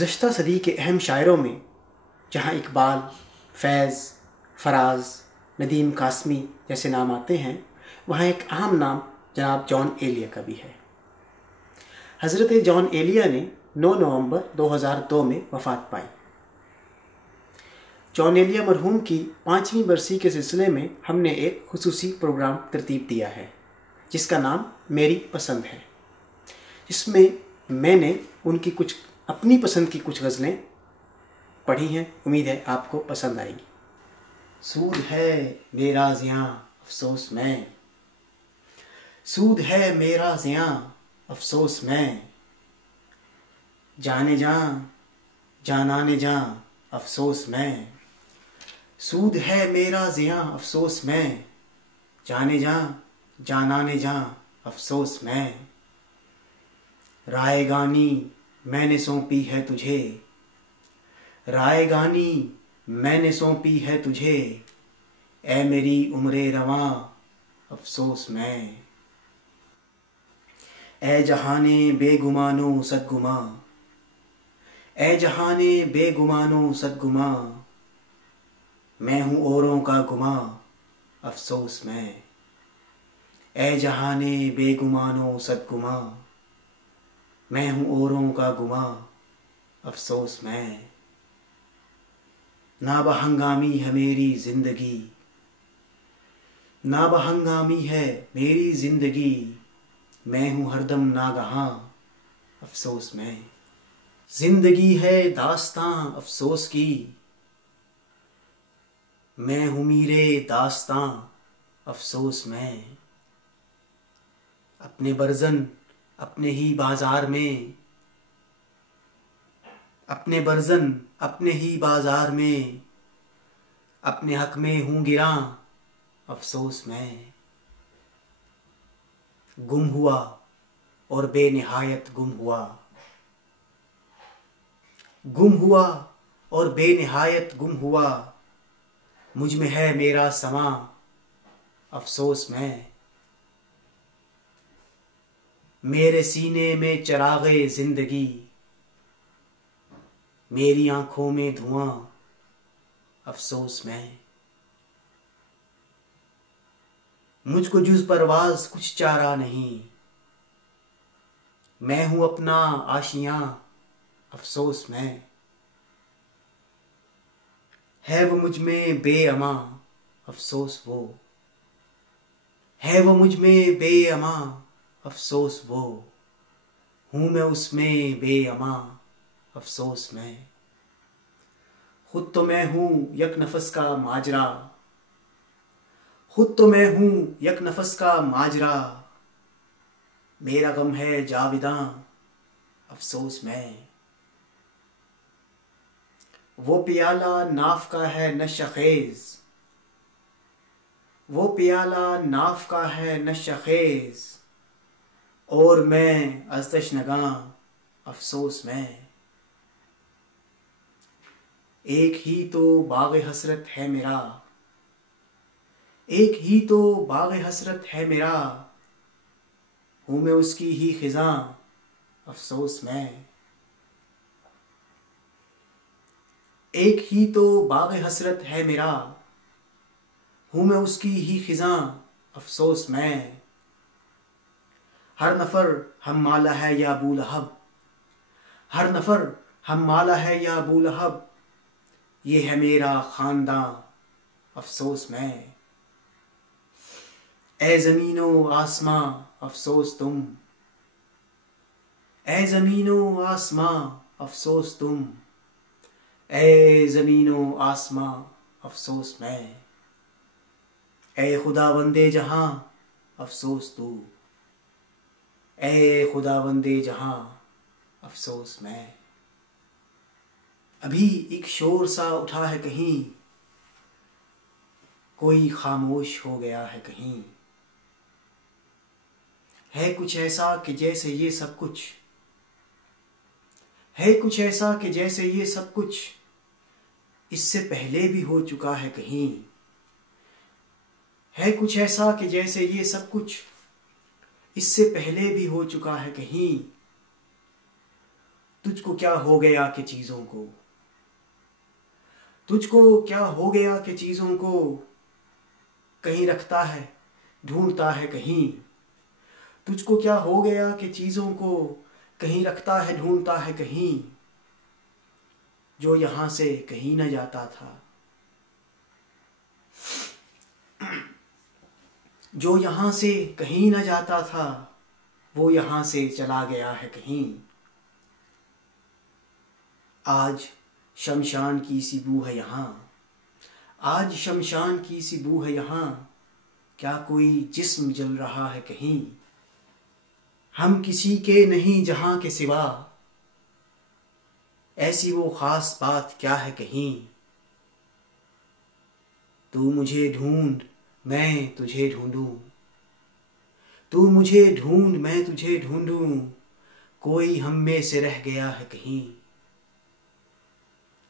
गुज़श्ता सदी के अहम शायरों में जहाँ इकबाल, फैज़, फराज, नदीम कासमी जैसे नाम आते हैं, वहाँ एक अहम नाम जनाब जॉन एलिया का भी है। हज़रत जॉन एलिया ने 9 नवंबर 2002 में वफ़ात पाई। जॉन एलिया मरहूम की 5वीं बरसी के सिलसिले में हमने एक खुसूसी प्रोग्राम तरतीब दिया है जिसका नाम मेरी पसंद है, जिसमें मैंने उनकी कुछ अपनी पसंद की कुछ गज़लें पढ़ी हैं। उम्मीद है आपको पसंद आएगी। सूद है मेरा ज़ियां अफसोस में, सूद है मेरा ज़ियां अफसोस में, जाने जां जानाने जां अफसोस में, सूद है मेरा ज़ियां अफसोस में, जाने जां जानाने जां अफसोस में, रायगानी मैंने सौंपी है तुझे, रायगानी मैंने सौंपी है तुझे, ऐ मेरी उम्रे रवां अफसोस में, ऐ जहाने बेगुमानो सदगुमा, ऐ जहाने बेगुमानो सदगुमा, मैं हूँ औरों का गुमा अफसोस में, ऐ जहाने बेगुमानो सदगुमा, मैं हूँ औरों का गुमा अफसोस में, नाबहंगामी है मेरी ज़िंदगी, नाबहंगामी है मेरी ज़िंदगी, मैं हूँ हरदम नागहां अफसोस में, ज़िंदगी है दास्तां अफसोस की, मैं हूँ मीरे दास्तां अफसोस में, अपने बर्ज़न अपने ही बाज़ार में, अपने बर्ज़न अपने ही बाज़ार में, अपने हक में हूँ गिरां अफसोस में, गुम हुआ और बेनिहायत गुम हुआ, गुम हुआ और बेनिहायत गुम हुआ, मुझ में है मेरा समा अफसोस में, मेरे सीने में चिराग़े ज़िंदगी, मेरी आँखों में धुआं अफसोस में, मुझको जुज़ परवाज़ कुछ चारा नहीं, मैं हूँ अपना आशियाँ अफसोस में, है वो मुझ में बेअमा अफसोस वो, है वो मुझ में बेअमा अफसोस वो, हूँ मैं उसमें बेअमा अफसोस में, खुद तो मैं हूँ यक नफस का माजरा, खुद तो मैं हूँ यक नफस का माजरा, मेरा गम है जाविदां अफसोस में, वो पियाला नाफ का है नशखेज़, वो पियाला नाफ का है नशखेज़, और मैं अज़ तशनगां अफसोस में, एक ही तो बाग़ हसरत है मेरा, एक ही तो बाग़ हसरत है मेरा, हूँ मैं उसकी ही ख़िज़ां अफसोस में, एक ही तो बाग़ हसरत है मेरा, हूँ मैं उसकी ही ख़िज़ां अफसोस में, हर नफ़र हम माला है या अबू लहब, हर नफ़र हम माला है या अबू लहब, ये है मेरा ख़ानदां अफसोस में, ए ज़मीनो आसमां अफसोस तुम, ए ज़मीनो आसमां अफसोस तुम, ए ज़मीनो आसमां अफसोस में, ए खुदावंदे जहां अफसोस तू, ए खुदावंदे जहां अफसोस में। अभी एक शोर सा उठा है कहीं, कोई खामोश हो गया है कहीं, है कुछ ऐसा कि जैसे ये सब कुछ, है कुछ ऐसा कि जैसे ये सब कुछ इससे पहले भी हो चुका है कहीं, है कुछ ऐसा कि जैसे ये सब कुछ इससे पहले भी हो चुका है कहीं, तुझको क्या हो गया कि चीज़ों को, तुझको क्या हो गया कि चीज़ों को कहीं रखता है ढूंढता है कहीं। तुझको क्या हो गया कि चीज़ों को कहीं रखता है ढूंढता है कहीं, जो यहाँ से कहीं न जाता था, जो यहाँ से कहीं न जाता था, वो यहाँ से चला गया है कहीं। आज शमशान की सी बू है यहाँ, आज शमशान की सी बू है यहाँ, क्या कोई जिस्म जल रहा है कहीं। हम किसी के नहीं जहाँ के सिवा, ऐसी वो खास बात क्या है कहीं। तू मुझे ढूंढ मैं तुझे ढूंढूं, तू मुझे ढूंढ मैं तुझे ढूंढूं, कोई हम में से रह गया है कहीं।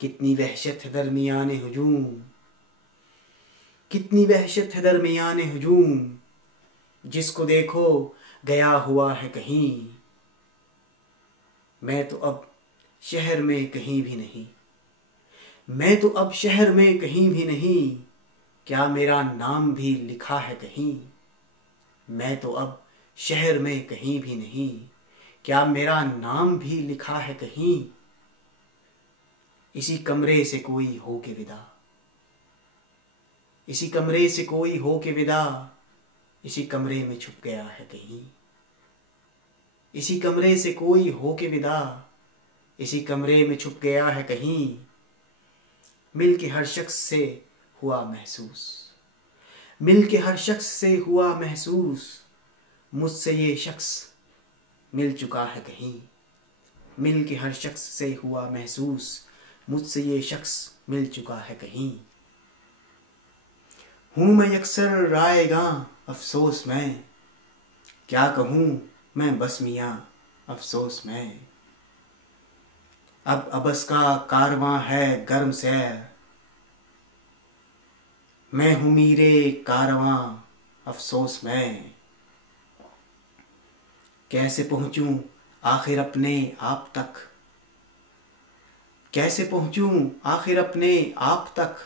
कितनी वहशत है दरमियाने हुजूम, कितनी वहशत है दरमियाने हुजूम, जिसको देखो गया हुआ है कहीं। मैं तो अब शहर में कहीं भी नहीं, मैं तो अब शहर में कहीं भी नहीं, क्या मेरा नाम भी लिखा है कहीं। मैं तो अब शहर में कहीं भी नहीं, क्या मेरा नाम भी लिखा है कहीं। इसी कमरे से कोई हो के विदा, इसी कमरे से कोई हो के विदा, इसी कमरे में छुप गया है कहीं। इसी कमरे से कोई हो के विदा, इसी कमरे में छुप गया है कहीं। मिल के हर शख्स से हुआ महसूस, मिल के हर शख्स से हुआ महसूस, मुझसे ये शख्स मिल चुका है कहीं। मिल के हर शख्स से हुआ महसूस, मुझसे ये शख्स मिल चुका है कहीं। हूँ मैं अक्सर रायगा अफसोस में, क्या कहूँ मैं बस मियाँ अफसोस में। अब अबस का कारवां है गर्म सैर, मैं हूँ मीरे कारवां अफसोस में। कैसे पहुँचूं आखिर अपने आप तक, कैसे पहुँचूं आखिर अपने आप तक,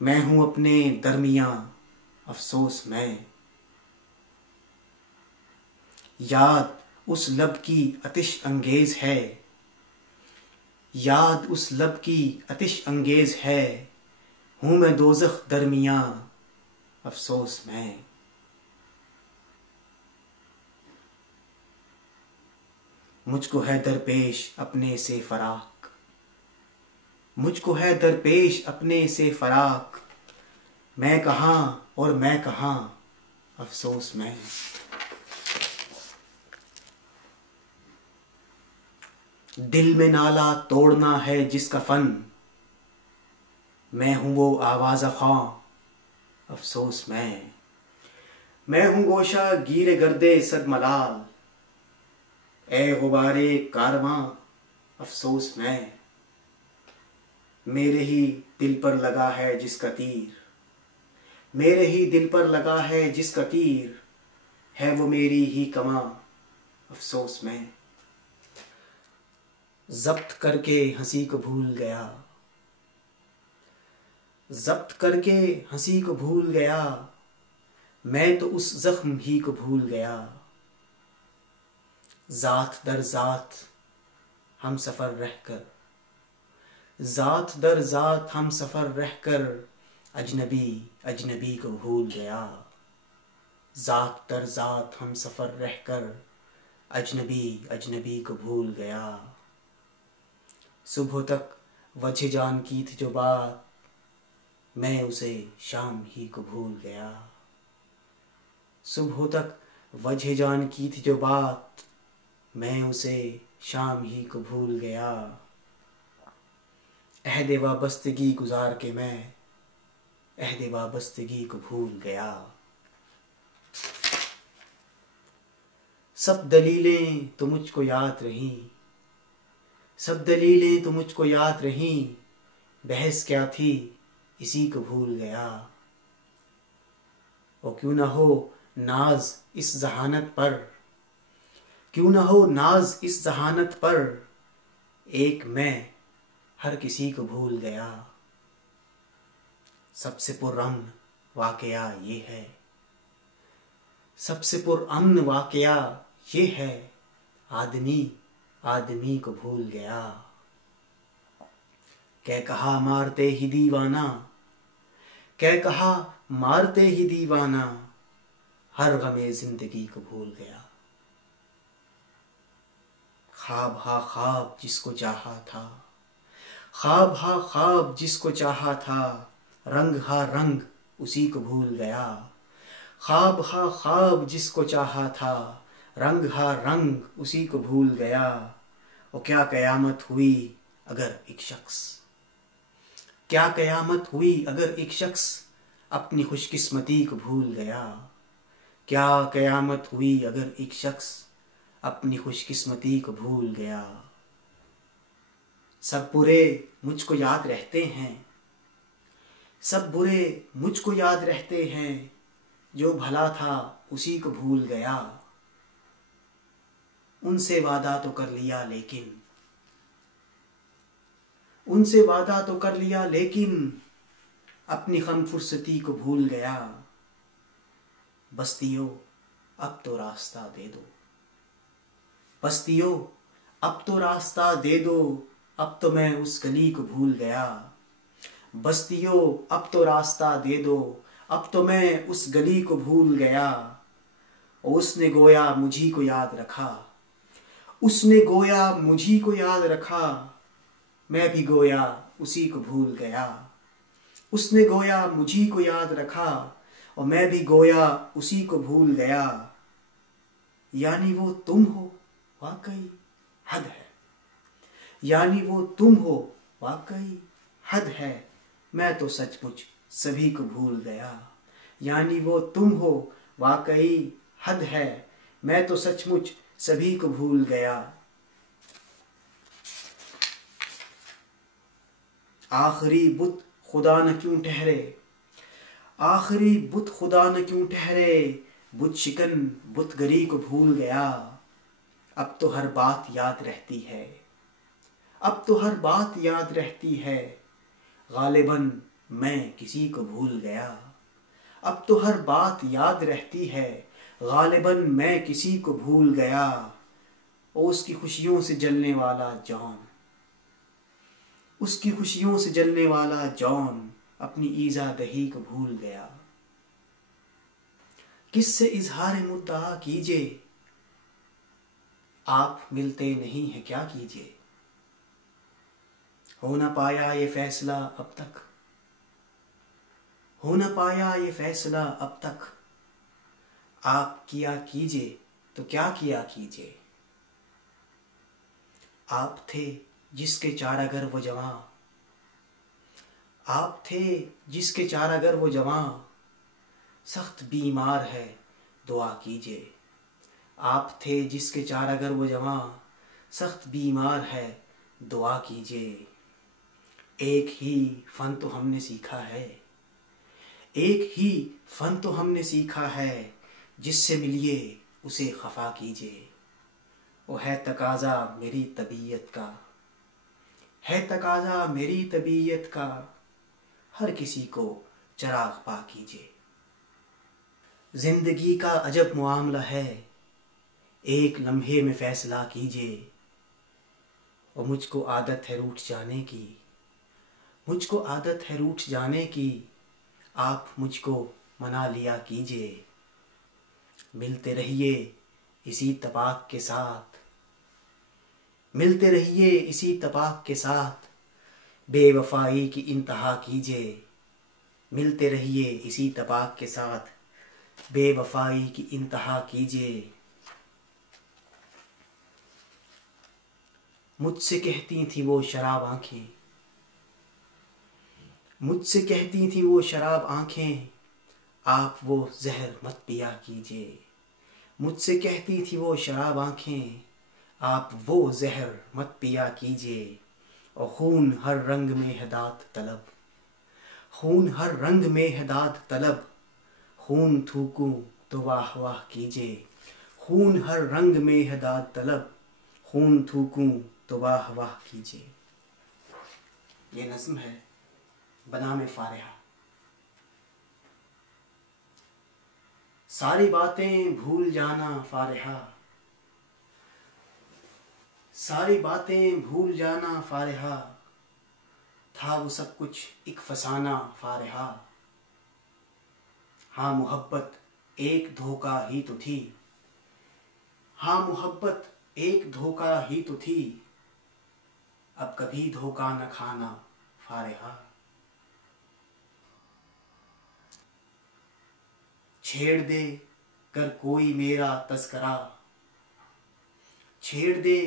मैं हूँ अपने दरमियाँ अफसोस में। याद उस लब की अतिश अंगेज है, याद उस लब की अतिश अंगेज है, हूँ मैं दोज़ख दरमियाँ अफसोस में। मुझको है दरपेश अपने से फराक, मुझको है दरपेश अपने से फराक, मैं कहाँ और मैं कहाँ अफसोस में। दिल में नाला तोड़ना है जिसका फन, मैं हूँ वो आवाज़ ख़ां अफसोस में। मैं हूँ गोशा गीरे गर्दे सद मलाल, ए गुबारे कारवां अफसोस में। मेरे ही दिल पर लगा है जिसका तीर, मेरे ही दिल पर लगा है जिसका तीर, है वो मेरी ही कमां अफसोस में। ज़ब्त करके हंसी को भूल गया, ज़ब्त करके हंसी को भूल गया, मैं तो उस ज़ख्म ही को भूल गया। ज़ात दर ज़ात हम सफ़र रहकर, ज़ात दर ज़ात हम सफ़र रहकर, अजनबी अजनबी को भूल गया। ज़ात दर ज़ात हम सफ़र रहकर, अजनबी अजनबी को भूल गया। सुबह तक वजह जान की थी जो बात, मैं उसे शाम ही को भूल गया। सुबह तक वजह जान की थी जो बात, मैं उसे शाम ही को भूल गया। अहद वाबस्तगी गुजार के मैं अहद वाबस्तगी को भूल गया। सब दलीलें तो मुझको याद रहीं, सब दलीलें तो मुझको याद रहीं, बहस क्या थी इसी को भूल गया। और क्यों ना हो नाज इस जहानत पर, क्यों न हो नाज इस जहानत पर, एक मैं हर किसी को भूल गया। सबसे पुरअमन वाकया ये है, सबसे पुरअमन वाकया ये है, आदमी आदमी को भूल गया। क्या कहा मारते ही दीवाना, क्या कहा मारते ही दीवाना, हर गमे जिंदगी को भूल गया। ख्वाब हा ख्वाब जिसको चाहा था, ख्वाब हा ख्वाब जिसको चाहा था, रंग हा रंग उसी को भूल गया। ख्वाब हा ख्वाब जिसको चाहा था, रंग हा रंग उसी को भूल गया। और क्या कयामत हुई अगर एक शख्स, क्या कयामत हुई अगर एक शख्स अपनी खुशकिस्मती को भूल गया। क्या कयामत हुई अगर एक शख्स अपनी खुशकिस्मती को भूल गया। सब बुरे मुझको याद रहते हैं, सब बुरे मुझको याद रहते हैं, जो भला था उसी को भूल गया। उनसे वादा तो कर लिया लेकिन, उनसे वादा तो कर लिया लेकिन, अपनी गम फुर्सती को भूल गया। बस्तियों अब तो रास्ता दे दो, बस्तियों अब तो रास्ता दे दो, अब तो मैं उस गली को भूल गया। बस्तियों अब तो रास्ता दे दो, अब तो मैं उस गली को भूल गया। और उसने गोया मुझी को याद रखा, उसने गोया मुझी को याद रखा, मैं भी गोया उसी को भूल गया। उसने गोया मुझी को याद रखा, और मैं भी गोया उसी को भूल गया। यानी वो तुम हो वाकई हद है, यानी वो तुम हो वाकई हद है, मैं तो सचमुच सभी को भूल गया। यानी वो तुम हो वाकई हद है, मैं तो सचमुच सभी को भूल गया। आखिरी बुत खुदा न क्यों ठहरे, आखिरी बुत खुदा न क्यों ठहरे, बुत शिकन बुतगरी को भूल गया। अब तो हर बात याद रहती है, अब तो हर बात याद रहती है, गालिबन मैं किसी को भूल गया। अब तो हर बात याद रहती है, गालिबन मैं किसी को भूल गया। और उसकी खुशियों से जलने वाला जॉन, उसकी खुशियों से जलने वाला जॉन, अपनी ईजा दही को भूल गया। किससे इजहार मुद्दा कीजिए, आप मिलते नहीं हैं क्या कीजिए। हो न पाया ये फैसला अब तक, हो न पाया ये फैसला अब तक, आप किया कीजिए तो क्या किया कीजिए। आप थे जिसके चारागर वो जवां, आप थे जिसके चारागर वो जवां, सख्त बीमार है दुआ कीजिए। आप थे जिसके चारागर वो जवां, सख्त बीमार है दुआ कीजिए। एक ही फन तो हमने सीखा है, एक ही फन तो हमने सीखा है, जिससे मिलिए उसे खफा कीजिए। वो है तकाजा मेरी तबीयत का, है तकाजा मेरी तबीयत का, हर किसी को चराग पा कीजिए। जिंदगी का अजब मुआमला है, एक लम्हे में फैसला कीजिए। और मुझको आदत है रूठ जाने की, मुझको आदत है रूठ जाने की, आप मुझको मना लिया कीजिए। मिलते रहिए इसी तपाक के साथ, मिलते रहिए इसी तपाक के साथ, बेवफाई की इंतहा कीजिए। मिलते रहिए इसी तपाक के साथ, बेवफाई की इंतहा कीजिए। मुझसे कहती थी वो शराब आंखें, मुझसे कहती थी वो शराब आंखें, आप वो जहर मत पिया कीजिए। मुझसे कहती थी वो शराब आंखें, आप वो जहर मत पिया कीजिए। और खून हर रंग में है दाद तलब, खून हर रंग में है दाद तलब, खून थूकूं तो वाह वाह कीजिए। खून हर रंग में है दाद तलब, खून थूकूं तो वाह वाह कीजिए। ये नज़्म है बनाम फारिहा। सारी बातें भूल जाना फारिहा, सारी बातें भूल जाना फारिहा, था वो सब कुछ एक फसाना फारिहा। हाँ मोहब्बत एक धोखा ही तो थी, हाँ मोहब्बत एक धोखा ही तो थी, अब कभी धोखा न खाना फारिहा। छेड़ दे कर कोई मेरा तस्करा, छेड़ दे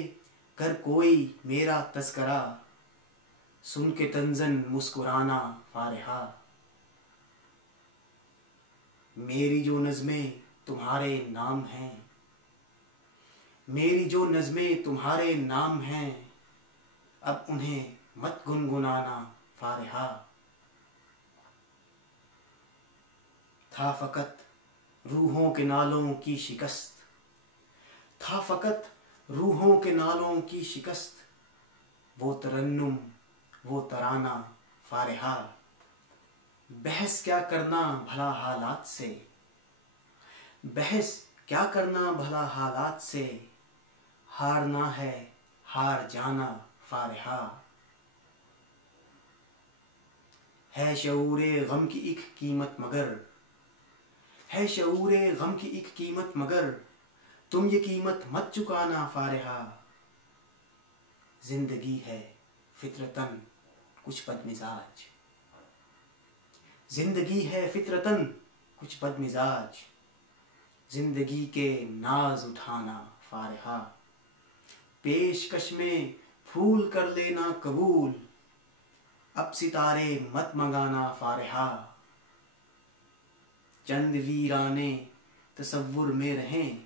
कर कोई मेरा तस्करा, सुन के तंजन मुस्कुराना फारिहा। मेरी जो नज़में तुम्हारे नाम हैं, मेरी जो नज़में तुम्हारे नाम हैं, अब उन्हें मत गुनगुनाना फारिहा। था फ़कत रूहों के नालों की शिकस्त, था फ़कत रूहों के नालों की शिकस्त, वो तरन्नुम वो तराना फारिहा। बहस क्या करना भला हालात से, बहस क्या करना भला हालात से, हारना है हार जाना फारिहा। है शऊरे गम की एक कीमत मगर, है शऊरे गम की एक कीमत मगर, तुम ये कीमत मत चुकाना फारिहा। जिंदगी है फितरतन कुछ बदमिजाज, जिंदगी है फितरतन कुछ बदमिजाज, जिंदगी के नाज उठाना फारिहा। पेशकश में फूल कर लेना कबूल, अब सितारे मत मंगाना फारिहा। चंद वीराने तसव्वुर में रहें,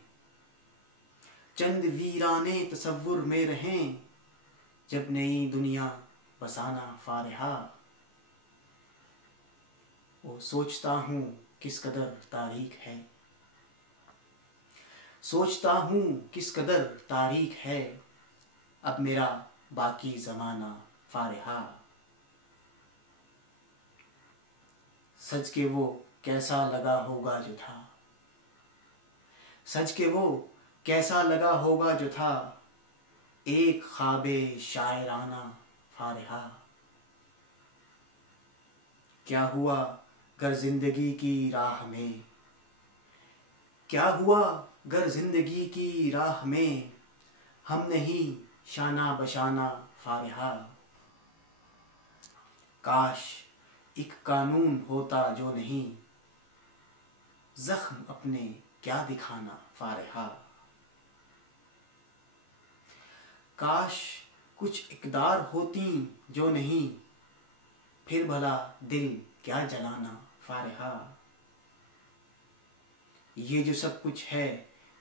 चंद वीराने तसव्वुर में रहें, जब नई दुनिया बसाना फारिहा। वो सोचता हूँ किस कदर तारीख है, सोचता हूँ किस कदर तारीख है, अब मेरा बाकी ज़माना फारिहा। सज के वो कैसा लगा होगा जो था, सज के वो कैसा लगा होगा जो था, एक ख्वाबे शायराना फारिहा। क्या हुआ गर जिंदगी की राह में, क्या हुआ गर जिंदगी की राह में, हम नहीं शाना बशाना फारिहा। काश एक कानून होता जो नहीं, जख्म अपने क्या दिखाना फारिहा। काश कुछ इकदार होती जो नहीं, फिर भला दिल क्या जलाना फारिहा। ये जो सब कुछ है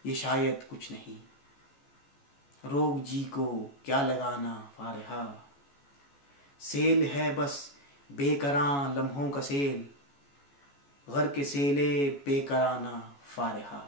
ये शायद कुछ नहीं, रोग जी को क्या लगाना फारिहा। सेल है बस बेकरां लम्हों का सेल, घर के सेले बेकराना फारिहा।